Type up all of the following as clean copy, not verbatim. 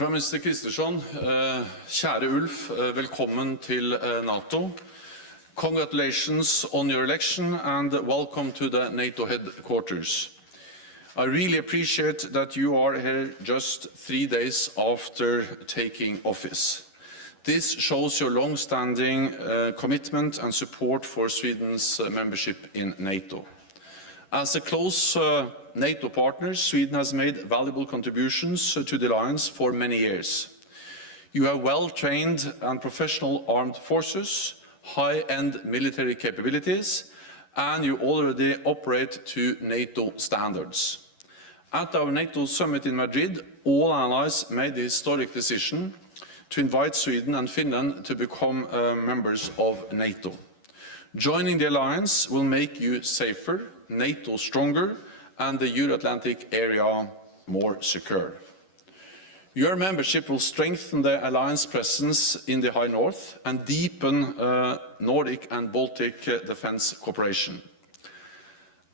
Prime Minister Kristersson, kjære Ulf, velkommen til NATO. Congratulations on your election and welcome to the NATO headquarters. I really appreciate that you are here just 3 days after taking office. This shows your long-standing commitment and support for Sweden's membership in NATO. As a close NATO partner, Sweden has made valuable contributions to the alliance for many years. You have well-trained and professional armed forces, high-end military capabilities, and you already operate to NATO standards. At our NATO summit in Madrid, all allies made the historic decision to invite Sweden and Finland to become members of NATO. Joining the alliance will make you safer, NATO stronger, and the Euro-Atlantic area more secure. Your membership will strengthen the alliance presence in the High North and deepen Nordic and Baltic defense cooperation.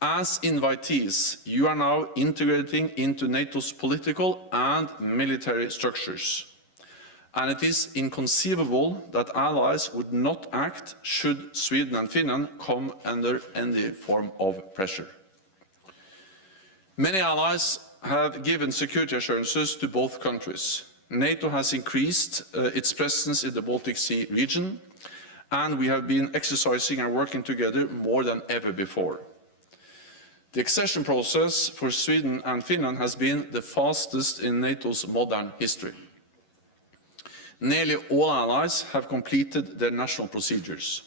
As invitees, you are now integrating into NATO's political and military structures. And it is inconceivable that allies would not act should Sweden and Finland come under any form of pressure. Many allies have given security assurances to both countries. NATO has increased its presence in the Baltic Sea region, and we have been exercising and working together more than ever before. The accession process for Sweden and Finland has been the fastest in NATO's modern history. Nearly all allies have completed their national procedures.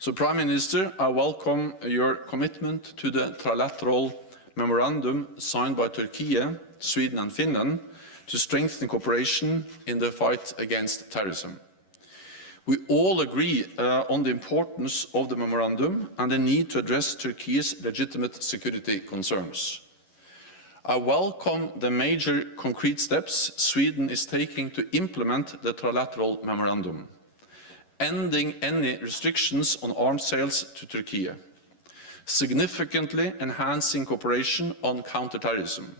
So, Prime Minister, I welcome your commitment to the trilateral memorandum signed by Turkey, Sweden and Finland to strengthen cooperation in the fight against terrorism. We all agree on the importance of the memorandum and the need to address Turkey's legitimate security concerns. I welcome the major concrete steps Sweden is taking to implement the trilateral memorandum, ending any restrictions on arms sales to Turkey, significantly enhancing cooperation on counter-terrorism,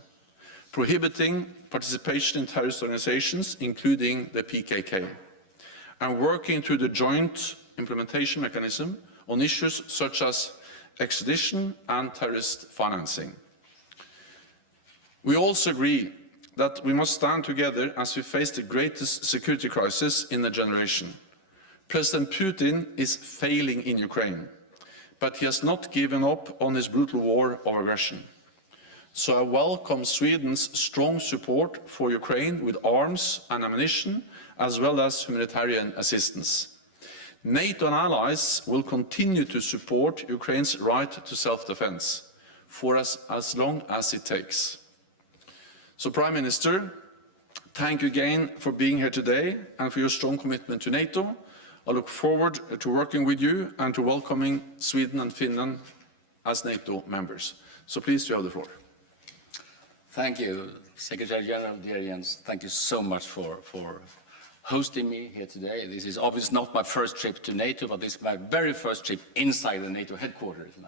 prohibiting participation in terrorist organizations, including the PKK, and working through the joint implementation mechanism on issues such as extradition and terrorist financing. We also agree that we must stand together as we face the greatest security crisis in a generation. President Putin is failing in Ukraine, but he has not given up on his brutal war of aggression. So I welcome Sweden's strong support for Ukraine with arms and ammunition, as well as humanitarian assistance. NATO and allies will continue to support Ukraine's right to self-defense for as long as it takes. So, Prime Minister, thank you again for being here today and for your strong commitment to NATO. I look forward to working with you and to welcoming Sweden and Finland as NATO members. So please, you have the floor. Thank you, Secretary General, dear Jens. Thank you so much for hosting me here today. This is obviously not my first trip to NATO, but this is my very first trip inside the NATO headquarters. And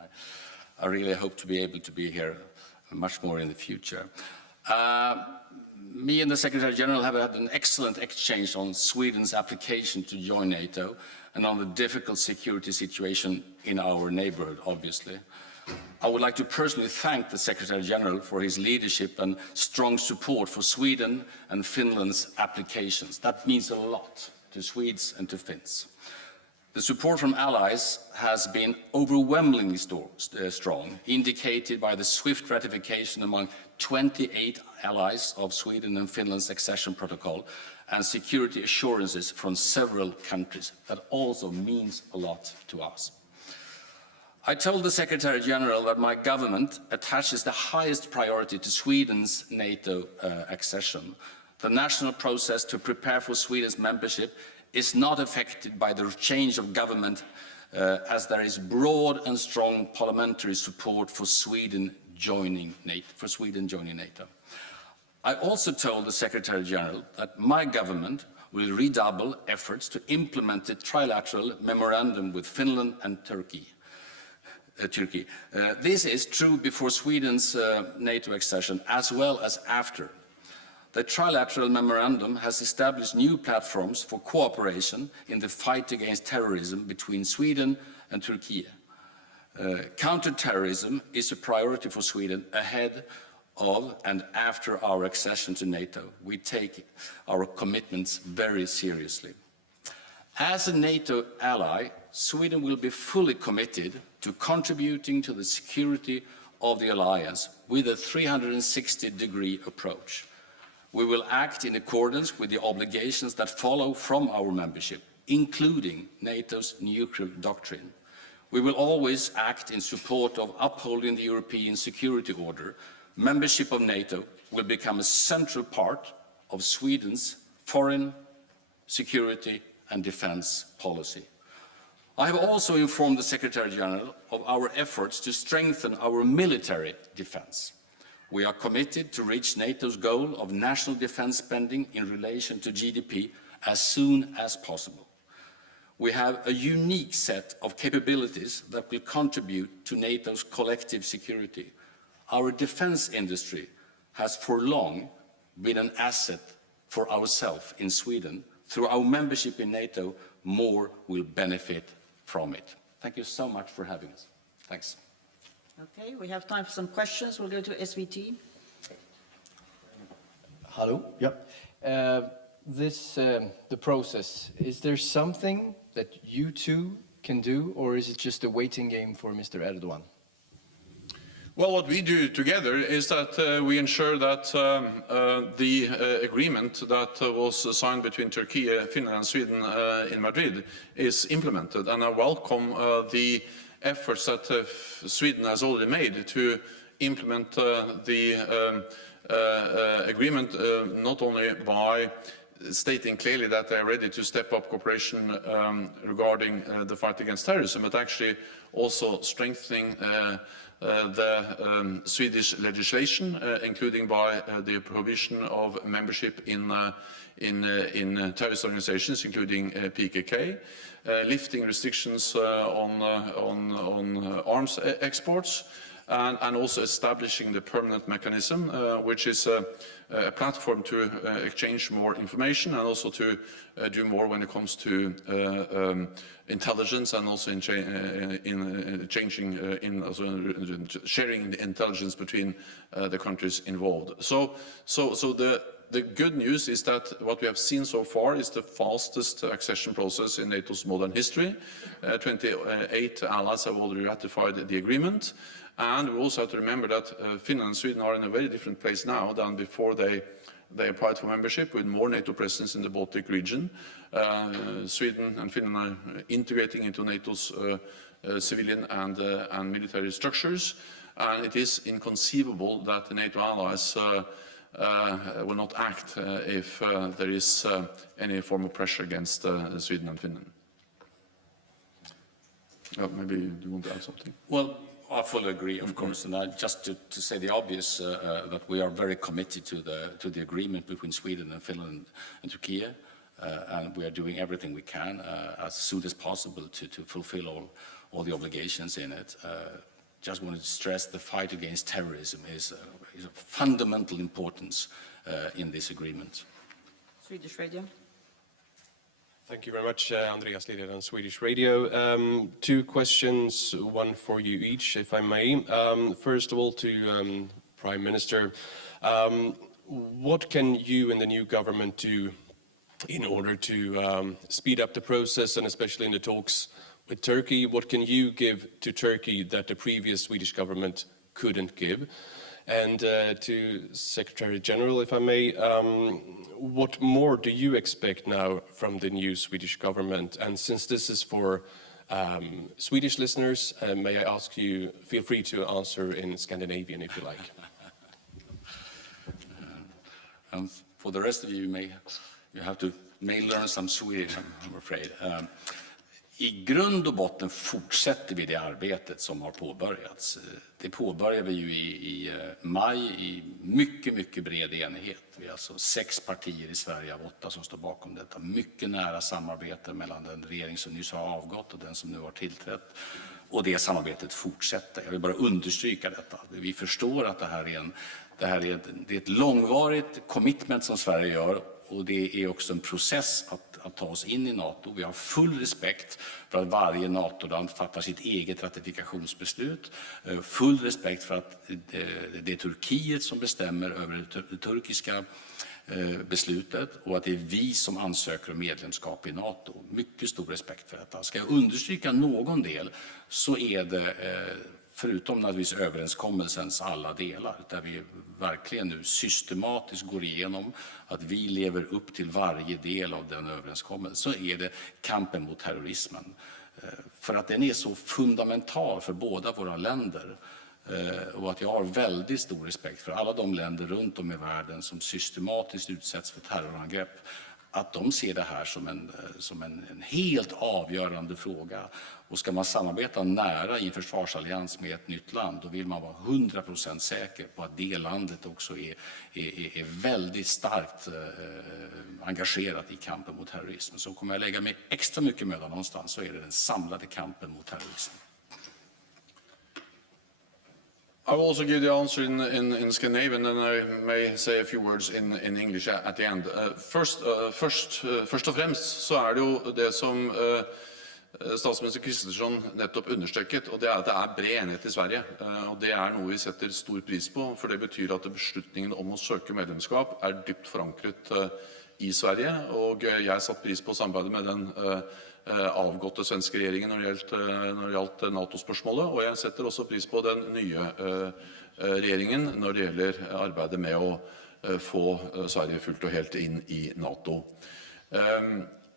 I really hope to be able to be here much more in the future. Me and the Secretary General have had an excellent exchange on Sweden's application to join NATO and on the difficult security situation in our neighborhood, obviously. I would like to personally thank the Secretary General for his leadership and strong support for Sweden and Finland's applications. That means a lot to Swedes and to Finns. The support from allies has been overwhelmingly strong, indicated by the swift ratification among 28 allies of Sweden and Finland's accession protocol and security assurances from several countries. That also means a lot to us. I told the Secretary General that my government attaches the highest priority to Sweden's NATO accession. The national process to prepare for Sweden's membership is not affected by the change of government as there is broad and strong parliamentary support for Sweden joining NATO. I also told the Secretary General that my government will redouble efforts to implement the trilateral memorandum with Finland and Turkey. This is true before Sweden's NATO accession as well as after. The trilateral memorandum has established new platforms for cooperation in the fight against terrorism between Sweden and Turkey. Counter-terrorism is a priority for Sweden ahead of and after our accession to NATO. We take our commitments very seriously. As a NATO ally, Sweden will be fully committed to contributing to the security of the alliance with a 360-degree approach. We will act in accordance with the obligations that follow from our membership, including NATO's nuclear doctrine. We will always act in support of upholding the European security order. Membership of NATO will become a central part of Sweden's foreign, security and defense policy. I have also informed the Secretary General of our efforts to strengthen our military defense. We are committed to reach NATO's goal of national defense spending in relation to GDP as soon as possible. We have a unique set of capabilities that will contribute to NATO's collective security. Our defense industry has for long been an asset for ourselves in Sweden. Through our membership in NATO, more will benefit from it. Thank you so much for having us. Thanks. Okay, we have time for some questions. We'll go to SVT. Hello. Yep. The process, is there something that you two can do, or is it just a waiting game for Mr. Erdogan? Well, what we do together is that we ensure that the agreement that was signed between Turkey, Finland and Sweden in Madrid is implemented. And I welcome the efforts that Sweden has already made to implement the agreement, not only by stating clearly that they are ready to step up cooperation regarding the fight against terrorism, but actually also strengthening the Swedish legislation, including by the prohibition of membership in terrorist organizations, including PKK, lifting restrictions on arms exports, and also establishing the permanent mechanism, which is a platform to exchange more information and also to do more when it comes to intelligence, and also in sharing the intelligence between the countries involved. So the good news is that what we have seen so far is the fastest accession process in NATO's modern history. 28 allies have already ratified the agreement. And we also have to remember that Finland and Sweden are in a very different place now than before they applied for membership, with more NATO presence in the Baltic region. Sweden and Finland are integrating into NATO's civilian and military structures. And it is inconceivable that the NATO allies will not act if there is any form of pressure against Sweden and Finland. Maybe you want to add something? Well, I fully agree, of course, and just to say the obvious, that we are very committed to the agreement between Sweden and Finland and Turkey, and we are doing everything we can as soon as possible to fulfill all the obligations in it. Just wanted to stress the fight against terrorism is of fundamental importance in this agreement. Swedish Radio. Thank you very much, Andreas Lilja on Swedish Radio. Two questions, one for you each, if I may. First of all, to Prime Minister, what can you and the new government do in order to speed up the process, and especially in the talks with Turkey? What can you give to Turkey that the previous Swedish government couldn't give? And to Secretary General, if I may, what more do you expect now from the new Swedish government? And since this is for Swedish listeners, may I ask you, feel free to answer in Scandinavian if you like. For the rest of you, may learn some Swedish, I'm afraid. I grund och botten fortsätter vi det arbetet som har påbörjats. Det påbörjade vi ju i maj i mycket bred enighet. Vi är alltså 6 partier i Sverige av 8 som står bakom detta. Mycket nära samarbete mellan den regering som nyss har avgått och den som nu har tillträtt. Och det samarbetet fortsätter. Jag vill bara understryka detta. Vi förstår att det här är Det här är ett långvarigt commitment som Sverige gör, och det är också en process att ta oss in i NATO. Vi har full respekt för att varje NATO-land fattar sitt eget ratifikationsbeslut. Full respekt för att det är Turkiet som bestämmer över det turkiska beslutet och att det är vi som ansöker om medlemskap i NATO. Mycket stor respekt för detta. Ska jag understryka någon del så är det, förutom naturligtvis överenskommelsens alla delar, där vi verkligen nu systematiskt går igenom att vi lever upp till varje del av den överenskommelsen, så är det kampen mot terrorismen. För att den är så fundamental för båda våra länder. Och att jag har väldigt stor respekt för alla de länder runt om i världen som systematiskt utsätts för terrorangrepp. Att de ser det här som en helt avgörande fråga. Och ska man samarbeta nära i en försvarsallians med ett nytt land, då vill man vara 100% säker på att det landet också är väldigt starkt engagerat i kampen mot terrorism. Så kommer jag lägga mig extra mycket möda någonstans, så är det den samlade kampen mot terrorism. I will also give the answer in Scandinavian, and I may say a few words in English at the end. Først og fremst så er det jo det som statsminister Kristersson nettopp understreket, og det er at det er bred enighet i Sverige. Og det er noe vi setter stor pris på, for det betyr at beslutningen om å søke medlemskap er dypt forankret i Sverige. Og jeg satt pris på samarbeidet med den avgåtte svenske regjeringen når det gjaldt NATO-spørsmålet, og jeg setter også pris på den nye regjeringen når det gjelder arbeidet med å få Sverige fullt og helt inn i NATO.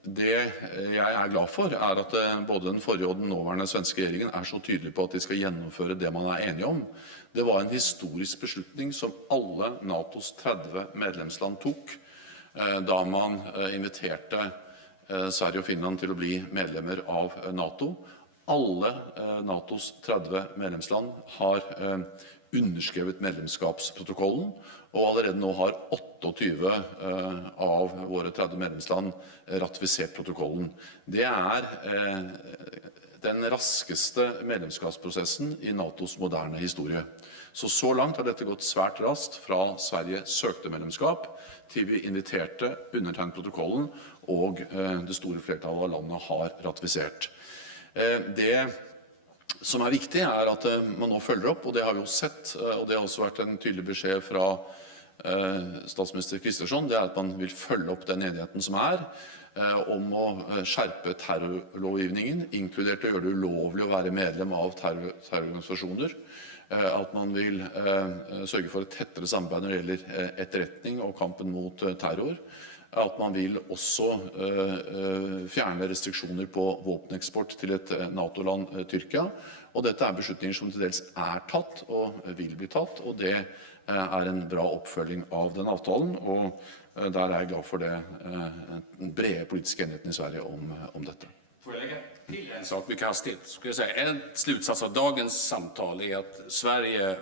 Det jeg er glad for er at både den forrige og den nåværende svenske regjeringen er så tydelige på at de skal gjennomføre det man er enige om. Det var en historisk beslutning som alle NATOs 30 medlemsland tok da man inviterte Sverige og Finland til å bli medlemmer av NATO. Alle NATOs 30 medlemsland har underskrevet medlemskapsprotokollen, og allerede nå har 28 av våre 30 medlemsland ratifisert protokollen. Det er den raskeste medlemskapsprosessen i NATOs moderne historie. Så langt har dette gått svært raskt fra Sverige søkte medlemskap til vi inviterte, undertegnet protokollen, og det store flertallet av landene har ratifisert. Det som er viktig er at man nå følger opp, og det har vi jo sett, og det har også vært en tydelig beskjed fra statsminister Kristersson, det er at man vil følge opp den enigheten som er om å skjerpe terrorlovgivningen, inkludert å gjøre det ulovlig å være medlem av terrororganisasjoner, at man vil sørge for et tettere samarbeid når det gjelder etterretning og kampen mot terror, at man vil også fjerne restriksjoner på våpeneksport til et NATO-land, Tyrkia. Og dette er beslutninger som til dels er tatt og vil bli tatt, og det er en bra oppfølging av den avtalen. Og der er jeg glad for den brede politiske enigheten i Sverige om dette. Får jag lägga till en sak mycket hastigt? Skulle jag säga, en slutsats av dagens samtal är att Sverige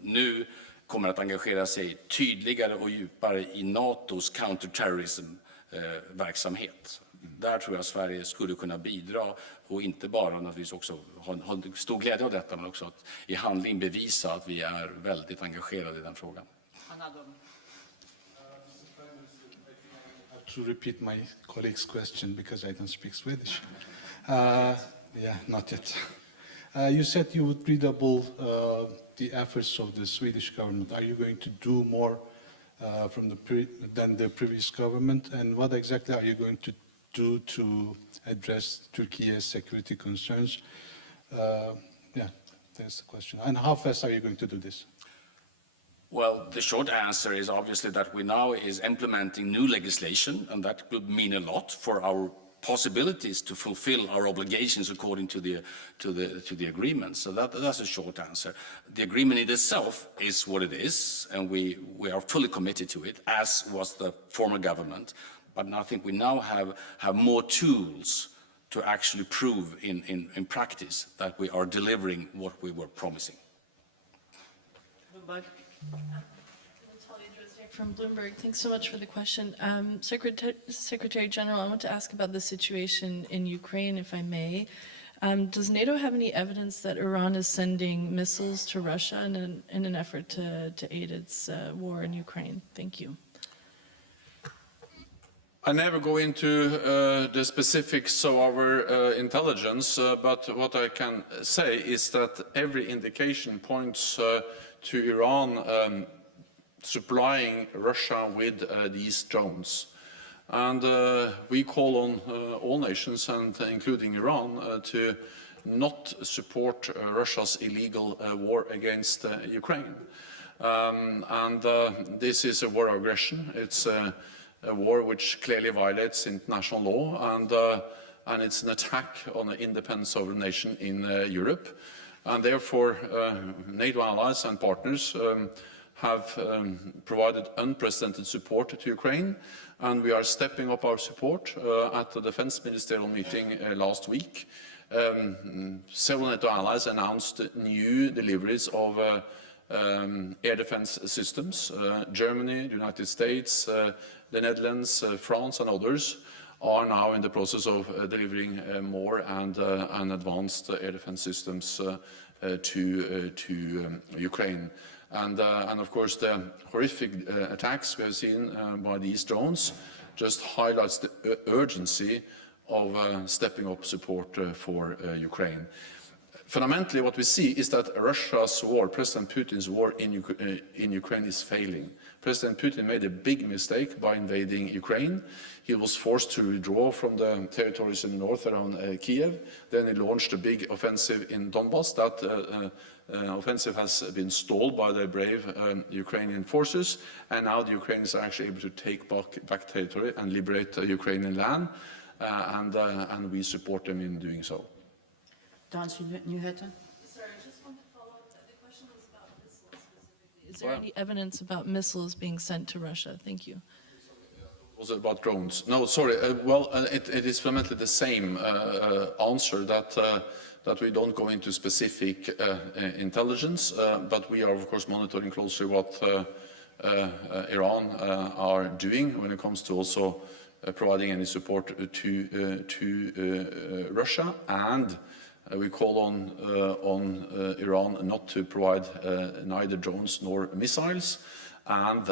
nu kommer att engagera sig tydligare och djupare i NATOs counterterrorism-verksamhet. Där tror jag Sverige skulle kunna bidra och inte bara naturligtvis också ha stor glädje av detta, men också att i handling bevisa att vi är väldigt engagerade i den frågan. To repeat my colleague's question because I don't speak Swedish. Yeah, not yet. You said you would redouble the efforts of the Swedish government. Are you going to do more than the previous government? And what exactly are you going to do to address Turkey's security concerns? Yeah, that's the question. And how fast are you going to do this? Well, the short answer is obviously that we now is implementing new legislation, and that will mean a lot for our possibilities to fulfill our obligations according to the agreement. So that's a short answer. The agreement in itself is what it is, and we are fully committed to it, as was the former government. But I think we now have more tools to actually prove in practice that we are delivering what we were promising. Natalia Drozdiak from Bloomberg. Thanks so much for the question. Secretary General, I want to ask about the situation in Ukraine, if I may. Does NATO have any evidence that Iran is sending missiles to Russia in an effort to aid its war in Ukraine? Thank you. I never go into the specifics of our intelligence, but what I can say is that every indication points to Iran supplying Russia with these drones. And we call on all nations, and including Iran, to not support Russia's illegal war against Ukraine. This is a war of aggression. It's a war which clearly violates international law, and it's an attack on the independence of a nation in Europe. And therefore, NATO allies and partners have provided unprecedented support to Ukraine, and we are stepping up our support at the Defense Ministerial meeting last week. Several NATO allies announced new deliveries of air defense systems. Germany, the United States, the Netherlands, France and others are now in the process of delivering more and advanced air defense systems to Ukraine. And of course, the horrific attacks we have seen by these drones just highlights the urgency of stepping up support for Ukraine. Fundamentally, what we see is that Russia's war, President Putin's war in Ukraine is failing. President Putin made a big mistake by invading Ukraine. He was forced to withdraw from the territories in the north around Kiev. Then he launched a big offensive in Donbas. That offensive has been stalled by the brave Ukrainian forces, and now the Ukrainians are actually able to take back territory and liberate Ukrainian land, and we support them in doing so. Dans Nyheter. Sorry, I just wanted to follow up. The question was about missiles specifically. Is there any evidence about missiles being sent to Russia? Thank you. Was it about drones? No, sorry. It is fundamentally the same answer that we don't go into specific intelligence, but we are of course monitoring closely what Iran are doing when it comes to also providing any support to Russia, and we call on Iran not to provide neither drones nor missiles, and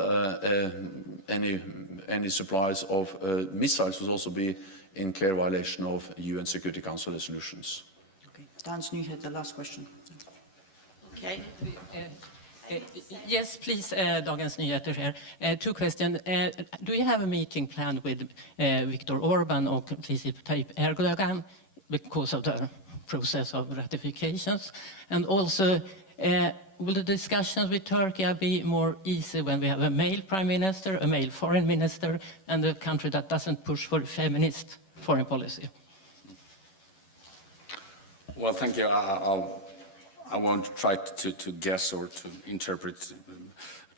any supplies of missiles will also be in clear violation of UN Security Council resolutions. Okay. Dans Nyheter, the last question. Okay. Yes, please, Dagens Nyheter here. Two questions. Do you have a meeting planned with Viktor Orban or Recep Tayyip Erdogan because of the process of ratifications? And also, will the discussions with Turkey be more easy when we have a male prime minister, a male foreign minister, and a country that doesn't push for feminist foreign policy? Well, thank you. I won't try to guess or to interpret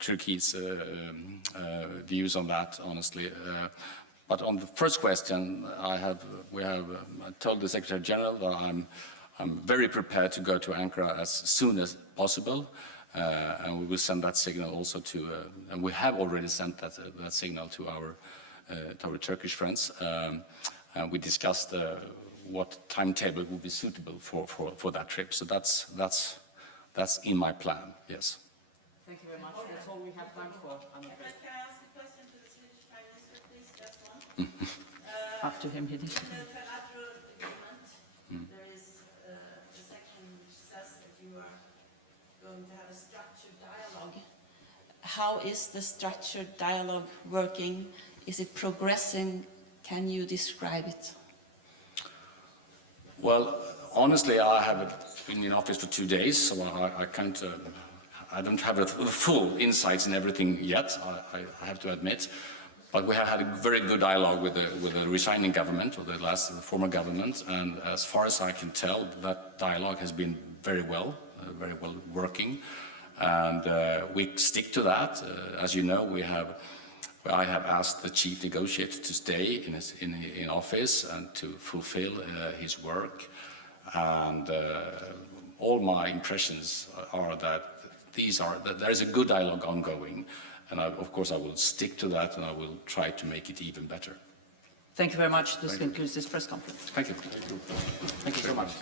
Turkey's views on that, honestly. But on the first question, we have told the Secretary General that I'm very prepared to go to Ankara as soon as possible, and we will send that signal also to, and we have already sent that signal to our Turkish friends. And we discussed what timetable would be suitable for that trip. So that's in my plan. Yes. Thank you very much. That's all we have time for. Can I ask a question to the Swedish Prime Minister, please? Just one. Up to him, Hedi. In the bilateral agreement, there is a section which says that you are going to have a structured dialogue. How is the structured dialogue working? Is it progressing? Can you describe it? Well, honestly, I haven't been in office for 2 days, so I can't. I don't have the full insights in everything yet. I have to admit, but we have had a very good dialogue with the resigning government, or the former government, and as far as I can tell, that dialogue has been very well working, and we stick to that. As you know, I have asked the chief negotiator to stay in office and to fulfill his work, and all my impressions are that there is a good dialogue ongoing, and of course I will stick to that, and I will try to make it even better. Thank you very much. This concludes this press conference. Thank you. Thank you very much.